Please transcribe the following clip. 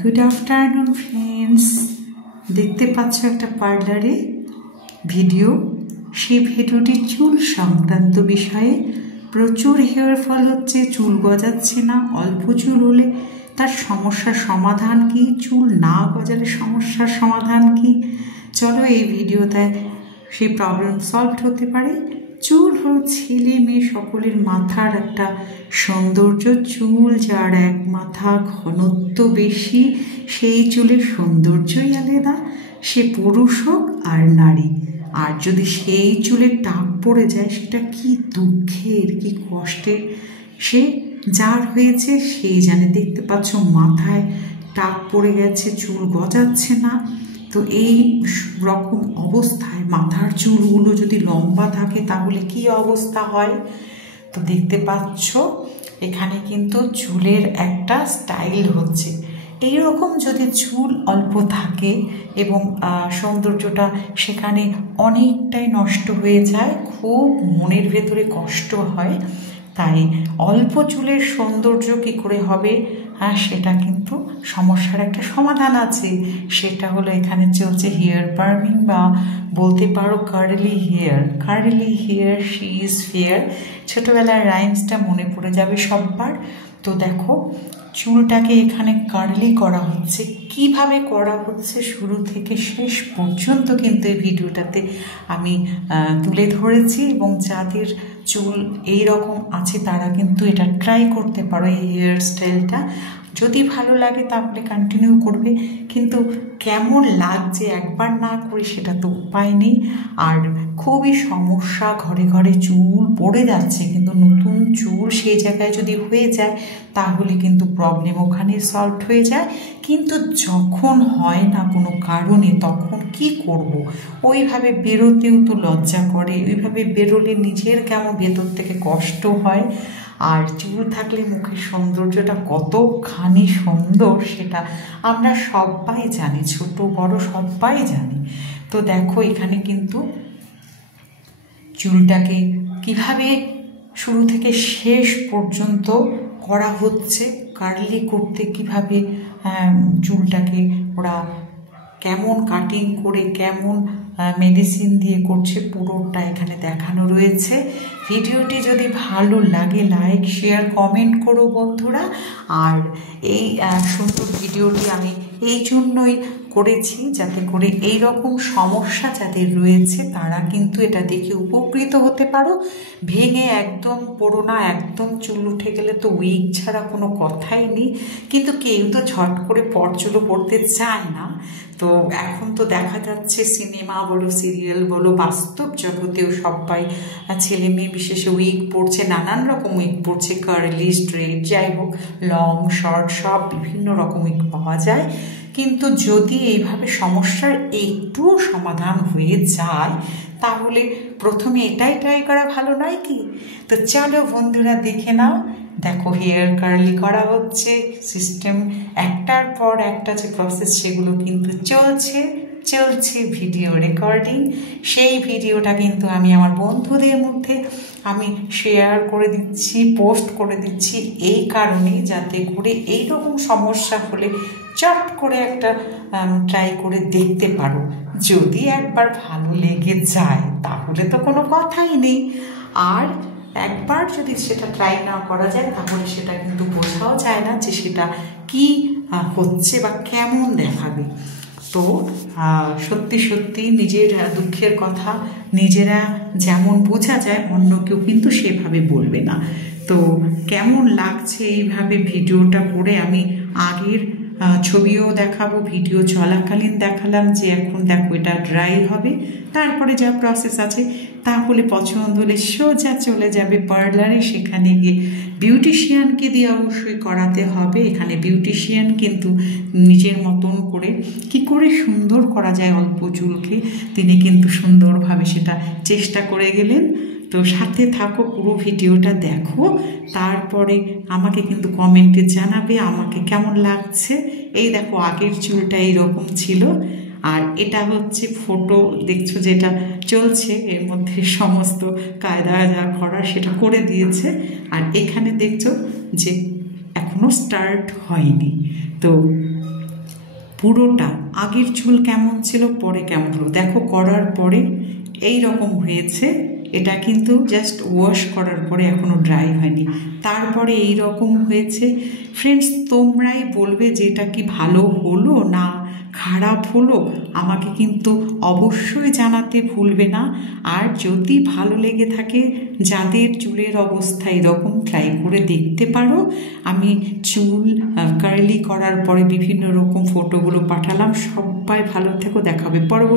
Good afternoon friends, দেখতে পাচ্ছ একটা পার্লারে ভিডিও। সেই ভিডিওটি চুল সংক্রান্ত বিষয়ে। প্রচুর হেয়ার ফল হচ্ছে, চুল গজাচ্ছে না। অল্প চুল হলে তার সমস্যার সমাধান কি, চুল না গজালে সমস্যার সমাধান কি, চলো এই ভিডিওতে সেই প্রবলেম সলভ হতে পারে। চুল হলো ছেলে মেয়ে সকলের মাথার একটা সৌন্দর্য। চুল যার এক মাথা, ঘনত্ব বেশি, সেই চুলের সৌন্দর্যই আলাদা, সে পুরুষ হোক আর নারী। আর যদি সেই চুলের টাক পড়ে যায়, সেটা কি দুঃখের, কি কষ্টের, সে যার হয়েছে সেই জানে। দেখতে পাচ্ছ মাথায় টাক পড়ে গেছে, চুল গজাচ্ছে না। তো এই রকম অবস্থায় মাথার চুলগুলো যদি লম্বা থাকে তাহলে কি অবস্থা হয়। তো দেখতে পাচ্ছ এখানে কিন্তু চুলের একটা স্টাইল হচ্ছে। এই রকম যদি চুল অল্প থাকে এবং সৌন্দর্যটা সেখানে অনেকটাই নষ্ট হয়ে যায়, খুব মনের ভেতরে কষ্ট হয়। তাই অল্প চুলের সৌন্দর্য কী করে হবে, সেটা কিন্তু সমস্যার একটা সমাধান আছে। সেটা হলো এখানে চলছে হেয়ার পার্মিং, বা বলতে পারো curly hair. Curly hair she is fair. ছোটোবেলার রাইমসটা মনে পড়ে যাবে সববার। তো দেখো চুলটাকে এখানে কার্লি করা হচ্ছে। কিভাবে করা হচ্ছে শুরু থেকে শেষ পর্যন্ত কিন্তু এই ভিডিওটাতে আমি তুলে ধরেছি, এবং যাদের চুল এই রকম আছে তারা কিন্তু এটা ট্রাই করতে পারো এই হেয়ার স্টাইলটা। যদি ভালো লাগে তাহলে কন্টিনিউ করবে, কিন্তু কেমন লাগছে একবার না করে সেটা তো উপায় নেই। আর খুবই সমস্যা, ঘরে ঘরে চুল পড়ে যাচ্ছে, কিন্তু নতুন চুল সেই জায়গায় যদি হয়ে যায় তাহলে কিন্তু প্রবলেম ওখানে সলভ হয়ে যায়। কিন্তু যখন হয় না কোনো কারণে, তখন কি করব? ওইভাবে বেরোতেও তো লজ্জা করে, ওইভাবে বেরোলে নিজের কেমন ভেতর থেকে কষ্ট হয়। আর চুল থাকলে মুখের সৌন্দর্যটা কতখানি সুন্দর সেটা আমরা সবাই জানি, ছোট বড় সবাই জানি। তো দেখো এখানে কিন্তু চুলটাকে কিভাবে শুরু থেকে শেষ পর্যন্ত করা হচ্ছে, কার্লি করতে কিভাবে চুলটাকে ওরা কেমন কাটিং করে, কেমন মেডিসিন দিয়ে করছে, পুরোটা এখানে দেখানো রয়েছে। ভিডিওটি যদি ভালো লাগে লাইক, শেয়ার, কমেন্ট করো বন্ধুরা। আর এই সুন্দর ভিডিওটি আমি এই জন্যই করেছি, যাতে করে এই রকম সমস্যা যাদের রয়েছে তারা কিন্তু এটা দেখে উপকৃত হতে পারো। ভেঙে একদম পড়ো না, একদম চুল উঠে গেলে তো উইগ ছাড়া কোনো কথাই নেই। কিন্তু কেউ তো ঝট করে চুলো পড়তে চায় না। তো এখন তো দেখা যাচ্ছে সিনেমা বলো, সিরিয়াল বলো, বাস্তব জগতেও সবাই ছেলে মেয়ে বিশেষে উইগ পড়ছে, নানান রকম উইগ পড়ছে, কার্লি, স্ট্রেট, যাই হোক, লং, শর্ট, সব বিভিন্ন রকম উইগ পাওয়া যায়। কিন্তু যদি এইভাবে সমস্যার একটুও সমাধান হয়ে যায় তাহলে প্রথমে এটাই ট্রাই করা ভালো নয় কি? তো চলো বন্ধুরা দেখে নাও। দেখো হেয়ার কার্লি করা হচ্ছে, সিস্টেম একটার পর একটা যে প্রসেস সেগুলো কিন্তু চলছে ভিডিও রেকর্ডিং। সেই ভিডিওটা কিন্তু আমি আমার বন্ধুদের মধ্যে আমি শেয়ার করে দিচ্ছি, পোস্ট করে দিচ্ছি এই কারণেই, যাতে করে এইরকম সমস্যা হলে চট করে একটা ট্রাই করে দেখতে পারো। যদি একবার ভালো লেগে যায় তাহলে তো কোনো কথাই নেই। আর একবার যদি সেটা ট্রাই না করা যায় তাহলে সেটা কিন্তু বোঝাও যায় না যে সেটা কি হচ্ছে বা কেমন দেখাবে। তো সত্যি সত্যি নিজের দুঃখের কথা নিজেরা যেমন বোঝা যায়, অন্য কেউ কিন্তু সেভাবে বলবে না। তো কেমন লাগছে এইভাবে ভিডিওটা করে, আমি আগের ছবিও দেখাবো, ভিডিও চলাকালীন দেখালাম যে এখন দেখো এটা ড্রাই হবে, তারপরে যা প্রসেস আছে। তাহলে পছন্দ হলে সোজা চলে যাবে পার্লারে, সেখানে গিয়ে বিউটিশিয়ানকে দিয়ে অবশ্যই করাতে হবে। এখানে বিউটিশিয়ান কিন্তু নিজের মতন করে কি করে সুন্দর করা যায় অল্প চুলকে, তিনি কিন্তু সুন্দরভাবে সেটা চেষ্টা করে গেলেন। তো সাথে থাকো, পুরো ভিডিওটা দেখো, তারপরে আমাকে কিন্তু কমেন্টে জানাবে আমাকে কেমন লাগছে। এই দেখো আগের চুলটা এইরকম ছিল, আর এটা হচ্ছে ফটো, দেখছো যেটা চলছে, এর মধ্যে সমস্ত কায়দা যা করার সেটা করে দিয়েছে। আর এখানে দেখছো যে এখনো স্টার্ট হয়নি। তো পুরোটা আগের চুল কেমন ছিল পরে কেমন হলো দেখো, করার পরে এই রকম হয়েছে। এটা কিন্তু জাস্ট ওয়াশ করার পরে এখনো ড্রাই হয়নি, তারপরে এই রকম হয়েছে। ফ্রেন্ডস, তোমরাই বলবে যে এটা কি ভালো হলো না খারাপ হলো, আমাকে কিন্তু অবশ্যই জানাতে ভুলবে না। আর যদি ভালো লেগে থাকে, যাদের চুলের অবস্থা এরকম, ট্রাই করে দেখতে পারো। আমি চুল কার্লি করার পরে বিভিন্ন রকম ফটোগুলো পাঠালাম। সবাই ভালো থেকো, দেখাবে পরবর্তী।